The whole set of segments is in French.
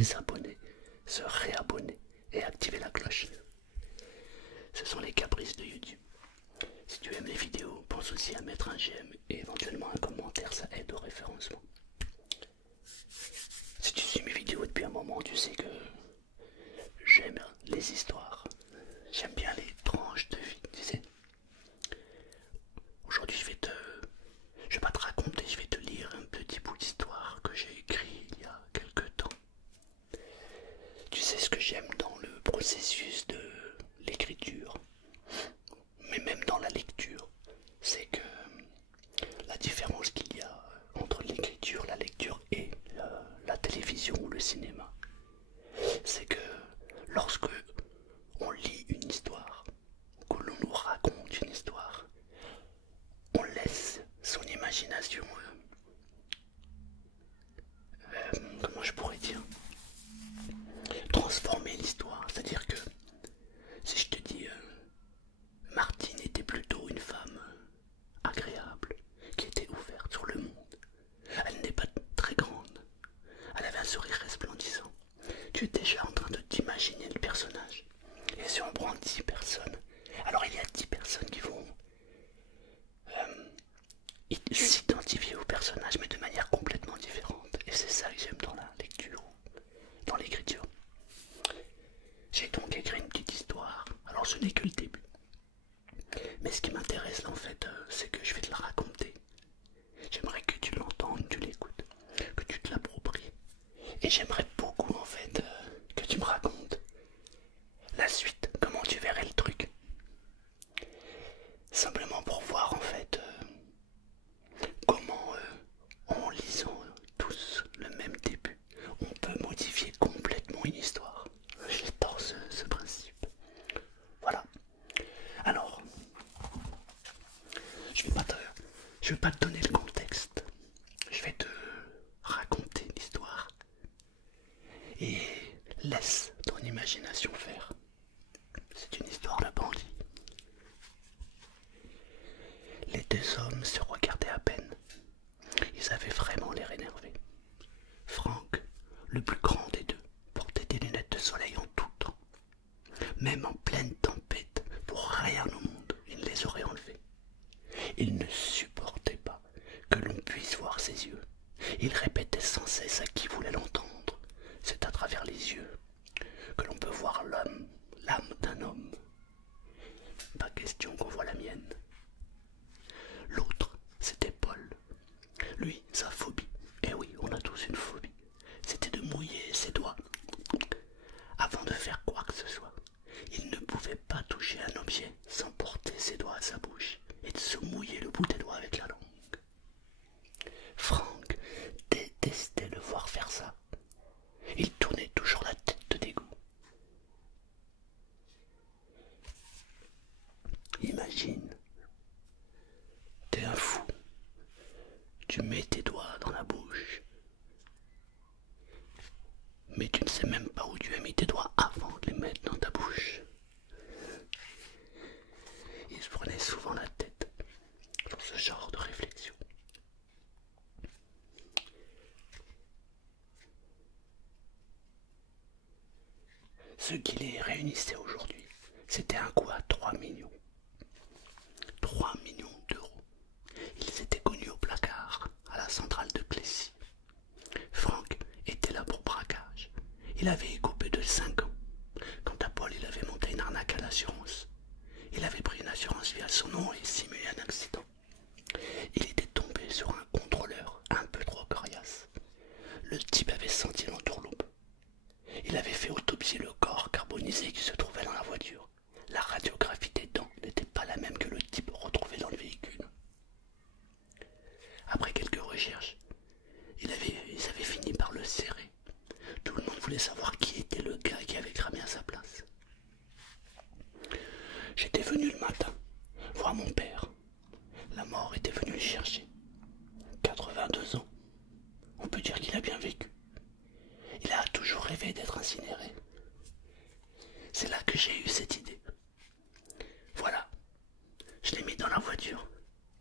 désabonner, se réabonner et activer la cloche. Ce sont les caprices de YouTube. Si tu aimes les vidéos, pense aussi à mettre un j'aime et éventuellement un commentaire, ça aide au référencement. Si tu suis mes vidéos depuis un moment, tu sais que j'aime les histoires. J'aime bien les tranches de vie, tu sais. Aujourd'hui, je vais pas te raconter, je vais te lire un petit bout d'histoire que j'ai écrit il y a quelques temps. Tu sais ce que j'aime dans le processus de l'écriture, mais même dans la lecture, c'est que la différence qu'il y a entre l'écriture, la lecture et la télévision ou le cinéma, c'est que lorsque on lit une histoire, que l'on nous raconte une histoire, on laisse son imagination, comment je pourrais dire, transformer l'histoire. C'est-à-dire que si je te dis Martine était plutôt une femme agréable, qui était ouverte sur le monde, elle n'est pas très grande, elle avait un sourire resplendissant, tu es déjà en train de t'imaginer le personnage. Et si on prend 10 personnes, alors il y a 10 personnes qui vont s'identifier au personnage, mais de manière complètement différente. Et c'est ça que j'aime dans la lecture, dans l'écriture. J'ai donc écrit une petite histoire, alors ce n'est que le début. Mais ce qui m'intéresse en fait, c'est que je vais te la raconter. J'aimerais que tu l'entendes, tu l'écoutes, que tu te l'appropries. Et j'aimerais beaucoup en fait que tu me racontes la suite, comment tu verrais le truc. Simplement pour voir en fait comment en lisant tous le même début, on peut modifier complètement une histoire. J'adore ce principe. Voilà. Alors, je vais pas te donner le contexte. Je vais te raconter l'histoire. Et laisse ton imagination faire. C'est une histoire de bandit. Les deux hommes se regardaient à peine. Ils avaient vraiment l'air énervés. Franck, le plus grand des deux, portait des lunettes de soleil en tout temps. Même en pleine tempête, pour rien au monde, il ne les aurait enlevés. Il ne supportait pas que l'on puisse voir ses yeux. Il répétait sans cesse à qui voulait l'entendre. C'est à travers les yeux que l'on peut voir l'âme d'un homme. Pas question qu'on voit la mienne. L'autre, c'était Paul. Lui, sa phobie, et oui, on a tous une phobie, c'était de mouiller ses doigts avant de faire quoi que ce soit. Il ne pouvait pas toucher un objet sans porter ses doigts à sa bouche et de se mouiller le bout des doigts avec la langue. Franck détestait le voir faire ça. Il tournait toujours la tête de dégoût. Imagine, t'es un fou, tu mets tes doigts dans la bouche, mais tu ne sais même pas où tu as mis tes doigts avant de les mettre dans ta bouche. Il se prenait souvent la tête sur ce genre de réflexion. Ce qui les réunissait aujourd'hui, c'était un coup à 3 millions. 3 millions d'euros. Ils étaient connus au placard, à la centrale de Plessis. Franck était là pour braquage. Il avait écopé de 5 ans. Quant à Paul, il avait monté une arnaque à l'assurance. Il avait pris une assurance vie à son nom et simulé un accident. Il était tombé sur un contrôleur un peu trop coriace. Le type avait senti l'entourloupe. Il avait fait autopsier le corps carbonisé qui se trouvait dans la voiture. La radiographie des dents n'était pas la même que le type retrouvé dans le véhicule. Après quelques recherches, ils avaient fini par le serrer. Tout le monde voulait savoir qui était le gars qui avait cramé à sa place. J'étais venu le matin voir mon père. La mort était venue le chercher. 82 ans. On peut dire qu'il a bien vécu. Il a toujours rêvé d'être incinéré. C'est là que j'ai eu cette idée. Voilà. Je l'ai mis dans la voiture.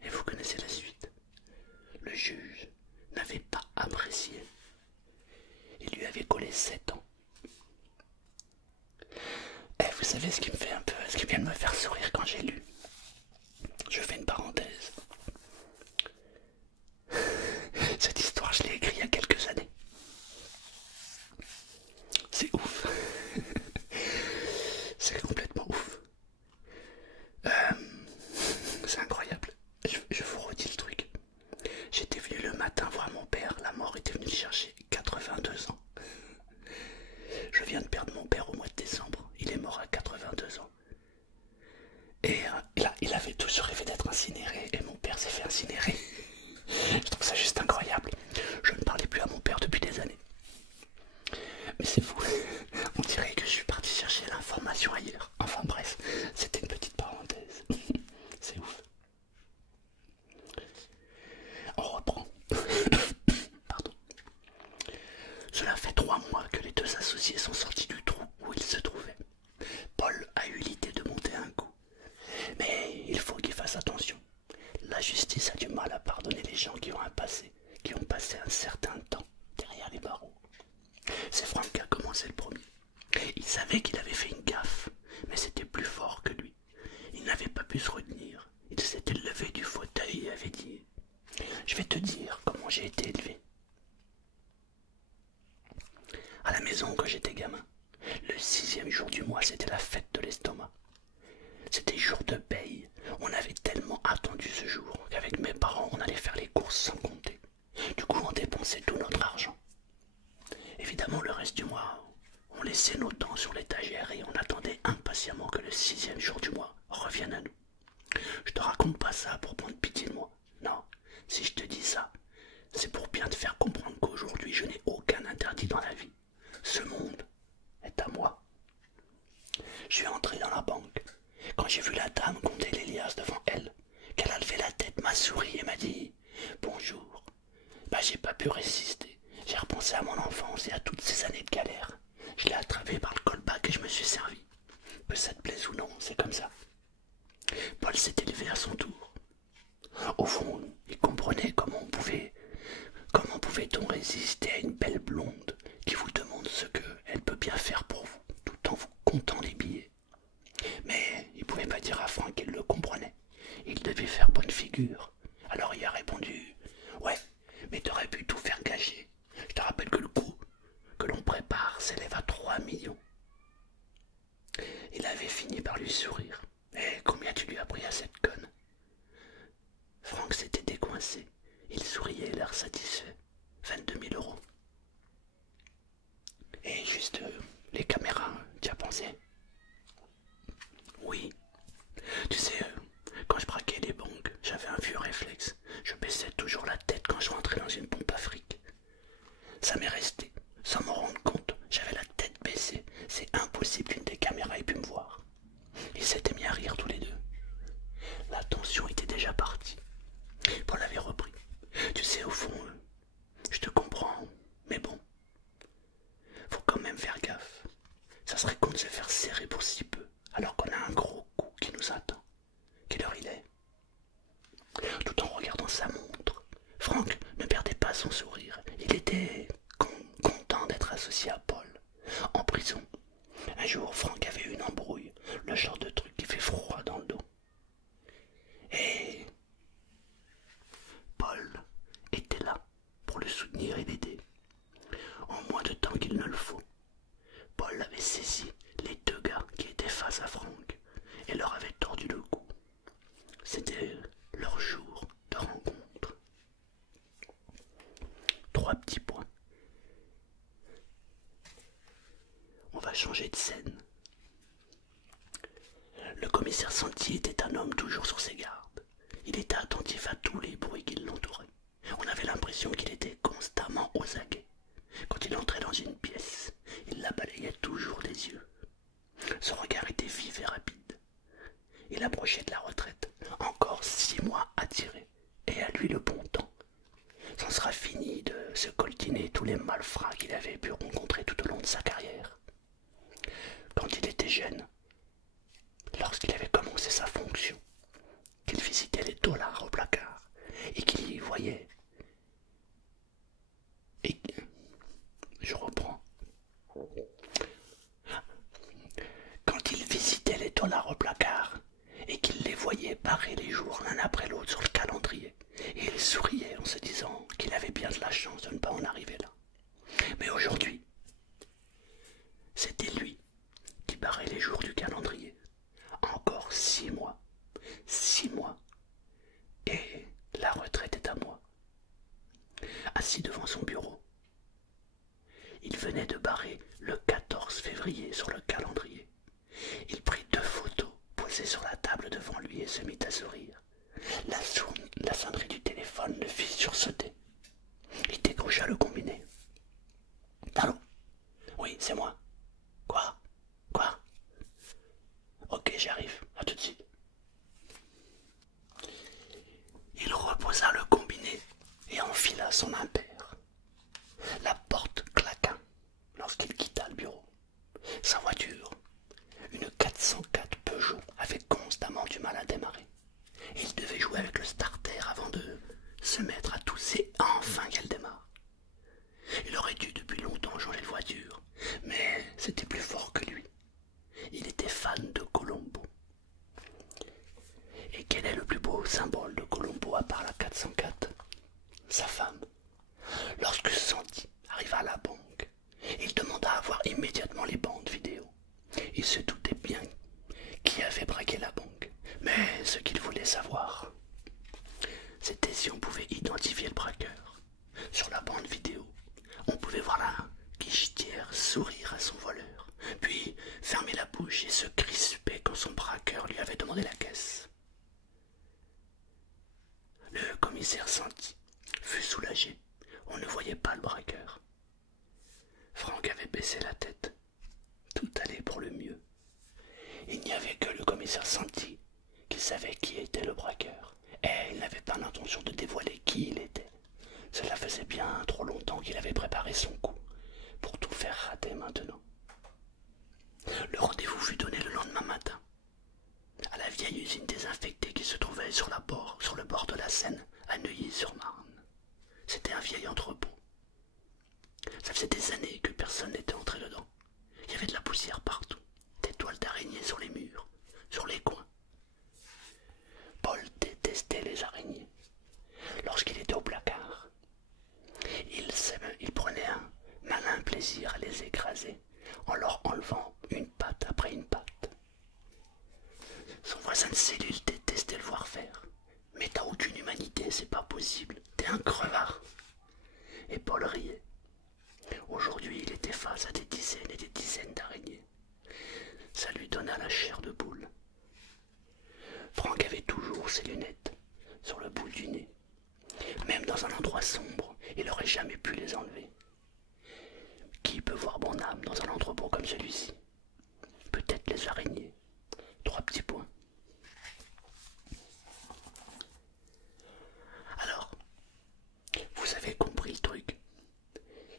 Et vous connaissez la suite. Le juge n'avait pas apprécié. Il lui avait collé 7 ans. Et vous savez ce qui me fait un peu, ce qui vient de me faire sourire quand j'ai lu. Je fais une parenthèse. Cette histoire, je l'ai écrite il y a quelques années. C'est ouf. C'est complètement ouf. C'est incroyable. Je vous redis le truc. J'étais venu le matin voir mon père. La mort était venue le chercher. 82 ans. Je viens de perdre mon père au mois de décembre. Il est mort à 82 ans. Et il avait toujours rêvé d'être incinéré. Et mon père s'est fait incinérer. Je trouve ça juste incroyable. Je ne parlais plus à mon père depuis des années. Mais c'est fou. On dirait que je suis parti chercher l'information ailleurs. Enfin bref, c'était une petite parenthèse. C'est ouf. On reprend. Pardon. Cela fait 3 mois que les 2 associés sont sortis du trou où ils se trouvaient. Paul a eu l'idée de monter un coup. Mais il faut qu'il fasse attention. La justice a du mal à pardonner les gens qui ont passé un certain temps derrière les barreaux. C'est Franck qui a commencé le premier. Il savait qu'il avait fait une gaffe, mais c'était plus fort que lui. Il n'avait pas pu se retenir. Il s'était levé du fauteuil et avait dit « Je vais te dire comment j'ai été élevé. À la maison, quand j'étais gamin, le 6e jour du mois, c'était la fête de l'estomac. C'était jour de paye. On avait tellement attendu ce jour qu'avec mes parents, on allait faire les courses sans compter. Du coup, on dépensait tout notre argent. Évidemment, le reste du mois, on laissait nos dents sur l'étagère et on attendait impatiemment que le 6e jour du mois revienne à nous. Je te raconte pas ça pour prendre pitié de moi. Non, si je te dis ça, c'est pour bien te faire comprendre qu'aujourd'hui, je n'ai aucun interdit dans la vie. Ce monde est à moi. Je suis entré dans la banque. Quand j'ai vu la dame compter les liasses devant elle, qu'elle a levé la tête, m'a souri et m'a dit « Bonjour ». Bah, j'ai pas pu résister. J'ai repensé à mon enfance et à toutes ces années de galère. Je l'ai attrapé par le callback et je me suis servi. Que ça te plaise ou non, c'est comme ça. Paul s'est élevé à son tour. Au fond, il comprenait comment pouvait-on résister à une belle blonde qui vous demande ce qu'elle peut bien faire pour vous, tout en vous comptant les billets. Mais il pouvait pas dire à Franck qu'il le comprenait. Il devait faire bonne figure. Alors il a répondu « Ouais, mais t'aurais pu tout faire gâcher. Je te rappelle que le coût que l'on prépare s'élève à 3 millions. » Il avait fini par lui sourire. « Et combien tu lui as pris à cette conne ?» Franck s'était décoincé. Il souriait, l'air satisfait. 22 000 €. Et juste les caméras, tu as pensé? Oui. Tu sais, quand je braquais les banques, j'avais un vieux réflexe. Je baissais toujours la tête quand je rentrais dans une pompe à fric. Ça m'est resté. Sans m'en rendre compte, j'avais la tête baissée. C'est impossible qu'une des caméras ait pu me voir. Ils s'étaient mis à rire tous les deux. La tension était déjà partie. Paul avait repris. Tu sais, au fond, je te comprends, mais bon, faut quand même faire gaffe. Ça serait con de se faire serrer pour si peu, alors qu'on a un gros coup qui nous attend. Quelle heure il est? Tout en regardant sa montre, Franck ne perdait pas son sourire. Il était content d'être associé à Paul. En prison, un jour, Franck avait eu une embrouille, le genre de truc qui fait froid dans le dos. Et Paul était là pour le soutenir et l'aider. En moins de temps qu'il ne le faut, Paul avait saisi les 2 gars qui étaient face à Franck et leur avait tordu le cou. C'était leur jour de rencontre. 3 petits points. On va changer de scène. Le commissaire Santi était un homme toujours sur ses gardes. Il était attentif à tous les bruits qui l'entouraient. On avait l'impression qu'il était constamment aux aguets. Quand il entrait dans une pièce, il la balayait toujours des yeux. Son regard était vif et rapide. Il approchait de la retraite. Encore 6 mois à tirer. Et à lui le bon temps. C'en sera fini de se coltiner tous les malfrats qu'il avait pu rencontrer tout au long de sa carrière. Quand il était jeune, lorsqu'il avait commencé sa fonction, qu'il visitait les dollars au placard et qu'il y voyait. Et je reprends. renards au placard et qu'il les voyait barrer les jours l'un après l'autre sur le calendrier. Et il souriait en se disant qu'il avait bien de la chance de ne pas en arriver là. Mais aujourd'hui, c'était lui qui barrait les jours du calendrier. Encore 6 mois. 6 mois. Et la retraite est à moi. Assis devant son bureau, il venait de barrer le 14 février sur le calendrier. Il prit 2 photos posées sur la table devant lui et se mit à sourire. La sonnerie du téléphone le fit sursauter. Il décrocha le combiné. Allô? Oui, c'est moi. Quoi? Ok, j'arrive. À tout de suite. Il reposa le combiné et enfila son impair. La porte claqua lorsqu'il quitta le bureau. Sa voiture, une 404 Peugeot, avait constamment du mal à démarrer. Et il devait jouer avec le starter avant de se mettre à tousser enfin qu'elle démarre. Il aurait dû depuis longtemps changer de voiture, mais c'était plus fort que lui. Il était fan de Colombo. Et quel est le plus beau symbole de Colombo à part la 404? Sa femme. Lorsque Sandy arriva à la banque, il demanda à voir immédiatement les bandes vidéo. Il se doutait bien qui avait braqué la banque, mais ce qu'il voulait savoir, c'était si on pouvait identifier le braqueur. Sur la bande vidéo, on pouvait voir la guichetière sourire à son voleur, puis fermer la bouche et se crisper quand son braqueur lui avait demandé la caisse. Le commissaire Sandy fut soulagé. On ne voyait pas le braqueur. Franck avait baissé la tête. Tout allait pour le mieux. Il n'y avait que le commissaire Sandy qui savait qui était le braqueur, et il n'avait pas l'intention de dévoiler qui il était. Cela faisait bien trop longtemps qu'il avait préparé son coup pour tout faire rater maintenant. Le rendez-vous fut donné le lendemain matin, à la vieille usine désinfectée qui se trouvait sur le bord de la Seine, à Neuilly-sur-Marne. C'était un vieil entrepôt. Ça faisait des années que personne n'était entré dedans. Il y avait de la poussière partout, des toiles d'araignées sur les murs, sur les coins. Paul détestait les araignées. Lorsqu'il était au placard, il prenait un malin plaisir à les écraser en leur enlevant une patte après une patte. Son voisin de cellule détestait le voir faire. Mais t'as aucune humanité, c'est pas possible. T'es un crevard. Et Paul riait. Aujourd'hui, il était face à des dizaines et des dizaines d'araignées. Ça lui donna la chair de poule. Franck avait toujours ses lunettes sur le bout du nez. Même dans un endroit sombre, il n'aurait jamais pu les enlever. Qui peut voir bon âme dans un entrepôt comme celui-ci? Peut-être les araignées. 3 petits points. Alors, vous avez compris le truc.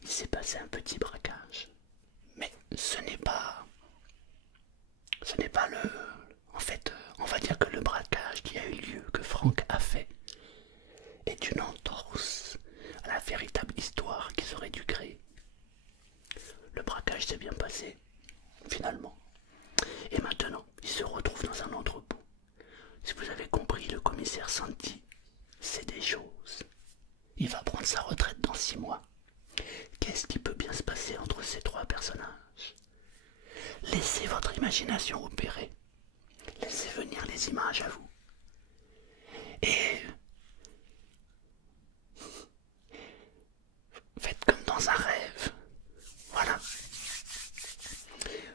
Il s'est passé un petit braquage. Mais ce n'est pas le... En fait, on va dire que le braquage qui a eu lieu, que Franck a fait, est une entorse à la véritable histoire qu'ils auraient dû créer. Le braquage s'est bien passé, finalement. Et maintenant, il se retrouve dans un entrepôt. Si vous avez compris, le commissaire Sandy, c'est des choses. Il va prendre sa retraite dans 6 mois. Qu'est-ce qui peut bien se passer entre ces 3 personnages? Laissez votre imagination opérer. Laissez venir les images à vous. Et faites comme dans un rêve. Voilà.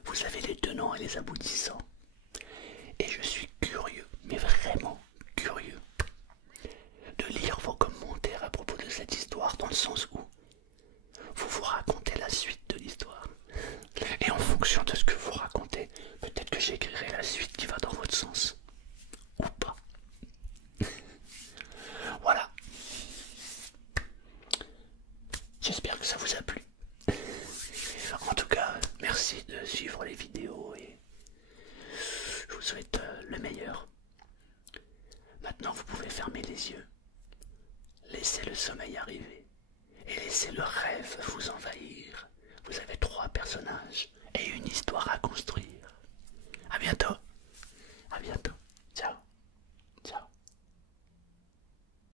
Vous avez les tenants et les aboutissants. Et je suis curieux, mais vraiment curieux, de lire vos commentaires à propos de cette histoire, dans le sens où vous racontez la suite de l'histoire. Et en fonction de ce que vous racontez, peut-être que j'écrirai la suite qui va dans votre sens. Ou pas. Voilà. J'espère que ça vous a plu. En tout cas, merci de suivre les vidéos et je vous souhaite le meilleur. Maintenant, vous pouvez fermer les yeux. Laissez le sommeil arriver et laissez le rêve vous envahir.